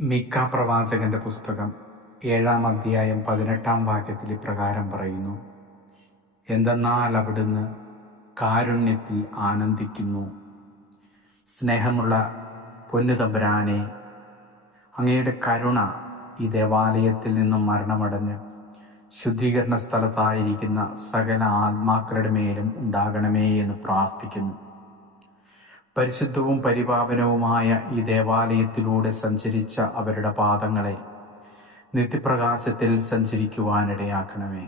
മീഖാ പ്രവാചകന്റെ പുസ്തകം 7-ാം അധ്യായം 18-ാം വാക്യത്തിൽ ഇപ്രകാരം പറയുന്നു: എന്തെന്നാൽ അവിടുന്ന് കാരുണ്യത്തിൽ ആനന്ദിക്കുന്നു. സ്നേഹമുള്ള പൊന്നുതമ്പുരാനെ, അങ്ങയുടെ കരുണ ഈ ദേവാലയത്തിൽ നിന്നും മരണമടഞ്ഞ് ശുദ്ധീകരണ സ്ഥലത്തായിരിക്കുന്ന സകല ആത്മാക്കളുടെ മേലും ഉണ്ടാകണമേ എന്ന് പ്രാർത്ഥിക്കുന്നു. പരിശുദ്ധവും പരിപാവനവുമായ ഈ ദേവാലയത്തിലൂടെ സഞ്ചരിച്ച അവരുടെ പാദങ്ങളെ നിത്യപ്രകാശത്തിൽ സഞ്ചരിക്കുവാനിടയാക്കണമേ.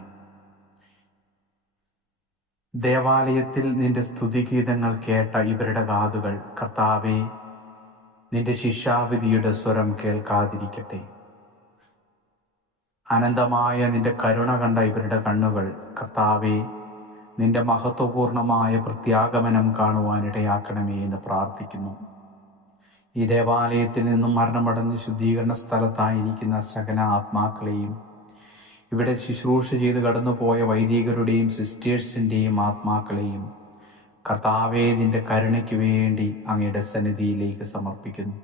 ദേവാലയത്തിൽ നിന്റെ സ്തുതിഗീതങ്ങൾ കേട്ട ഇവരുടെ കാതുകൾ, കർത്താവേ, നിന്റെ ശിക്ഷാവിധിയുടെ സ്വരം കേൾക്കാതിരിക്കട്ടെ. അനന്തമായ നിന്റെ കരുണ കണ്ട ഇവരുടെ കണ്ണുകൾ, കർത്താവേ, നിന്റെ മഹത്വപൂർണമായ പ്രത്യാഗമനം കാണുവാനിടയാക്കണമേ എന്ന് പ്രാർത്ഥിക്കുന്നു. ഈ ദേവാലയത്തിൽ നിന്നും മരണമടഞ്ഞ് ശുദ്ധീകരണ സ്ഥലത്തായിരിക്കുന്ന സകല ആത്മാക്കളെയും, ഇവിടെ ശുശ്രൂഷ ചെയ്ത് കടന്നുപോയ വൈദികരുടെയും സിസ്റ്റേഴ്സിൻ്റെയും ആത്മാക്കളെയും കർത്താവേ, നിന്റെ കരുണയ്ക്ക് വേണ്ടി അങ്ങയുടെ സന്നിധിയിലേക്ക് സമർപ്പിക്കുന്നു.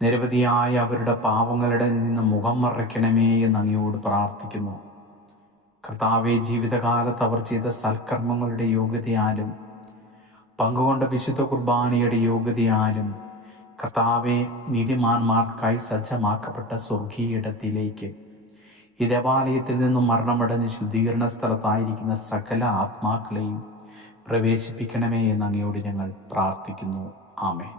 നിരവധിയായ അവരുടെ പാവങ്ങളുടെ നിന്ന് മുഖം മറയ്ക്കണമേ എന്ന് അങ്ങയോട് പ്രാർത്ഥിക്കുന്നു. കർത്താവെ, ജീവിതകാലത്ത് അവർ ചെയ്ത സൽക്കർമ്മങ്ങളുടെ യോഗ്യതയാലും പങ്കുകൊണ്ട വിശുദ്ധ കുർബാനയുടെ യോഗ്യതയാലും കർത്താവെ, നീതിമാന്മാർക്കായി സജ്ജമാക്കപ്പെട്ട സ്വർഗീയ ഇടത്തിലേക്ക് ഈ ദേവാലയത്തിൽ നിന്നും മരണമടഞ്ഞ് ശുദ്ധീകരണ സ്ഥലത്തായിരിക്കുന്ന സകല ആത്മാക്കളെയും പ്രവേശിപ്പിക്കണമേ എന്ന് അങ്ങയോട് ഞങ്ങൾ പ്രാർത്ഥിക്കുന്നു. ആമേൻ.